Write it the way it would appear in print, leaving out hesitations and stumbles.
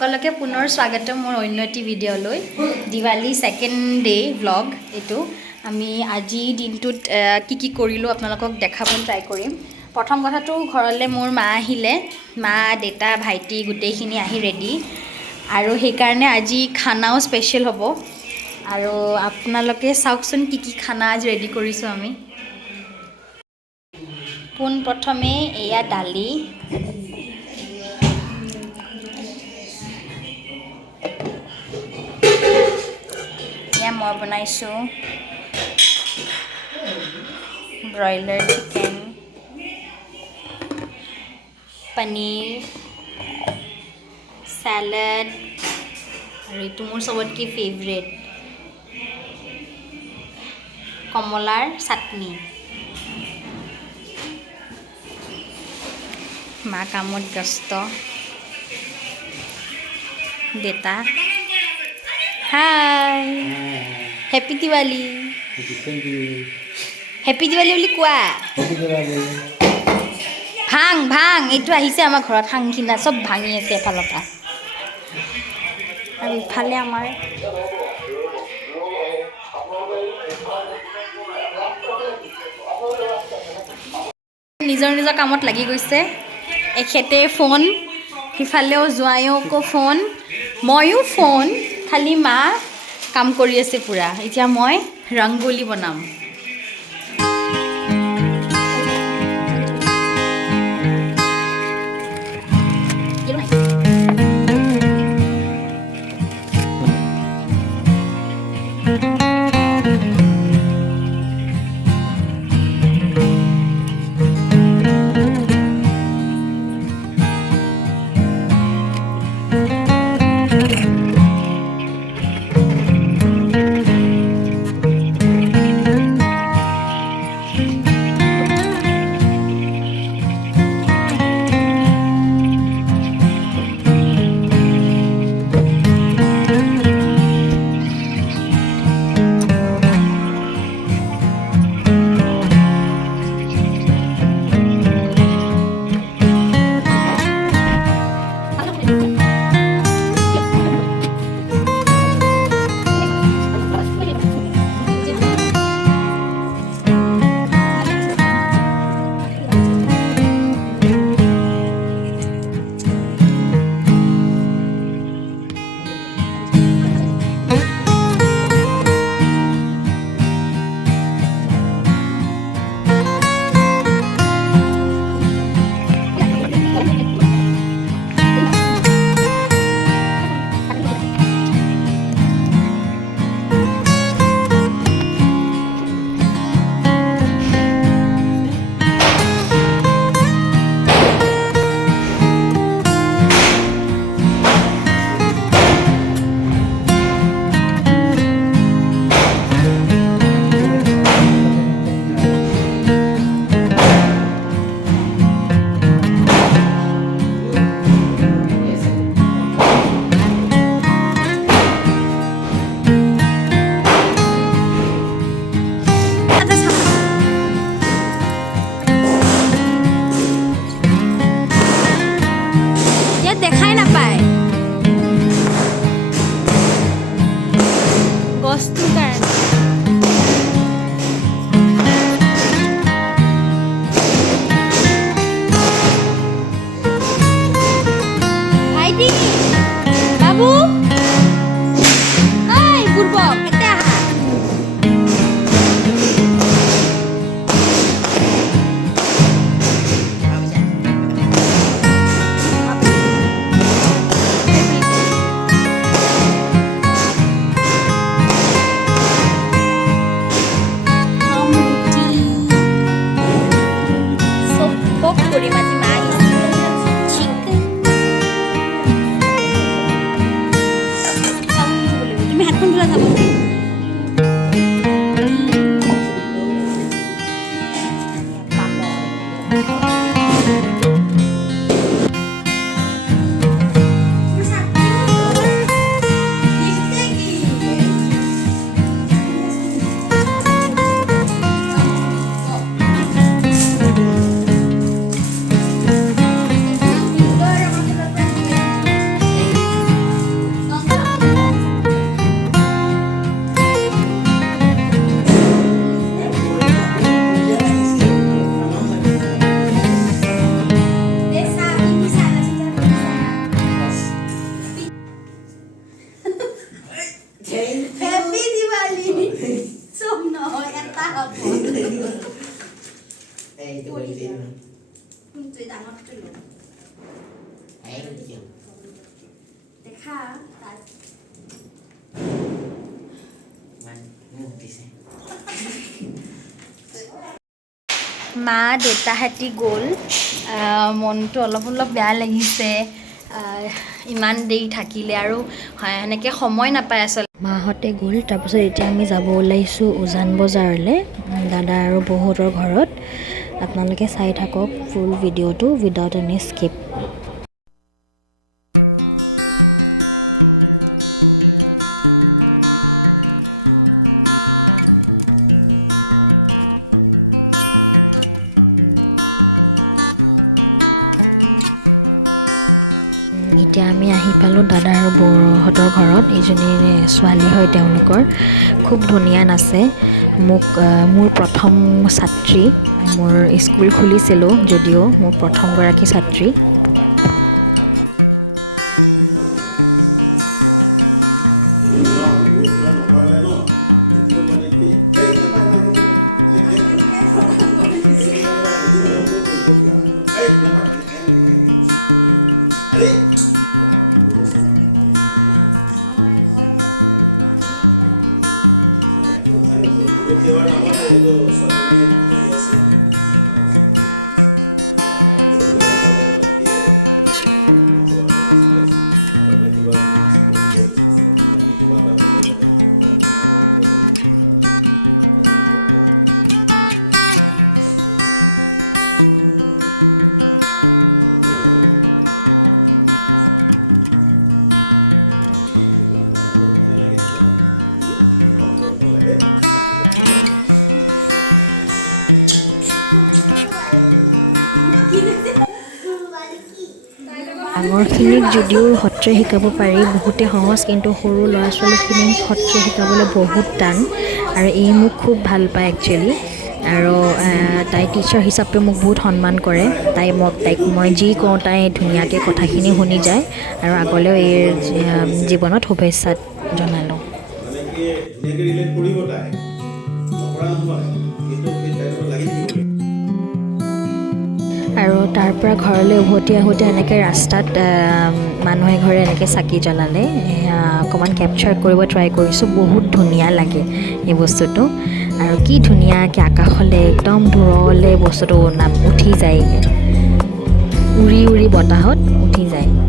সকলকে পুনৰ স্বাগতম মোৰ অন্য এটি ভিডিঅ'লৈ দিৱালী সেকেন্ড ডে ব্লগ এটো আমি আজি দিনটোত কি কৰিলো আপোনালোকক দেখাবলৈ ট্ৰাই কৰিম প্ৰথম কথাটো ঘৰলে মোৰ মা আহিলে মা দেতা ভাইটি গুটেইখিনি আহি ৰেডি আৰু সেই কাৰণে আজি খানাও স্পেশাল হ'ব আৰু আপোনালোকে চাওকচোন কি খানা আজি ৰেডি কৰিছো আমি পোন প্ৰথমে এয়া দালি মই বনাইছো ব্ৰইলাৰ চিকেন পনীৰ সালাড আৰু এইটো মোৰ সবতকৈ ফেভৰেট কমলাৰ চাটনি মা কামত ব্যস্ত দেতা হাই हैप्पी दिवाली हैप्पी दिवाली বুলি কোৱা हैप्पी दिवाली ভাং এইটো আহিছে আমাৰ ঘৰত ভাংখিনা সব ভাঙি আছে এফালৰ পৰা আৰু ইফালে আমাৰ নিজৰ নিজৰ কামত লাগি গৈছে এখেতে ফোন সিফালেও জোৱাইও ফোন ময়ো ফোন খালি মা কাম কৰি আছে পুৰা এতিয়া মই ৰংগোলী বনাম দেখাই নাপায় বস্তু কাৰণে ভাইটি বাবু এই বুৰ্বক এতিয়া মা দেউতাহঁতি গ'ল মনটো অলপ বেয়া লাগিছে ইমান দেৰি থাকিলে আৰু সেনেকৈ সময় নাপায় আচলতে মাহঁতে গ'ল তাৰপিছত এতিয়া আমি যাব ওলাইছোঁ উজান বজাৰলৈ দাদা আৰু বৌহঁতৰ ঘৰত আপোনালোকে চাই থাকক ফুল ভিডিঅ'টো উইদাউট এনি স্কিপ সত্ৰীয়া শিকাব পাৰি বহুতে সহজ কিন্তু সৰু ল'ৰা ছোৱালীখিনি সত্ৰীয়া শিকাবলৈ বহুত টান আৰু এই মোক খুব ভাল পায় একচুৱেলি আৰু তাই টিচাৰ হিচাপে মোক বহুত সন্মান কৰে তাইক মই যি কওঁ তাই ধুনীয়াকৈ কথাখিনি শুনি যায় আৰু আগলৈও এই জীৱনত শুভেচ্ছা জনায় আৰু তাৰ পৰা ঘৰলৈ উভতি আহোঁতে এনেকৈ ৰাস্তাত মানুহে ঘৰে এনেকৈ চাকি জ্বলালে অকণমান কেপচাৰ কৰিব ট্ৰাই কৰিছোঁ বহুত ধুনীয়া লাগে এই বস্তুটো আৰু কি ধুনীয়াকৈ আকাশলৈ একদম দূৰলৈ বস্তুটো উঠি যায় উৰি বতাহত উঠি যায়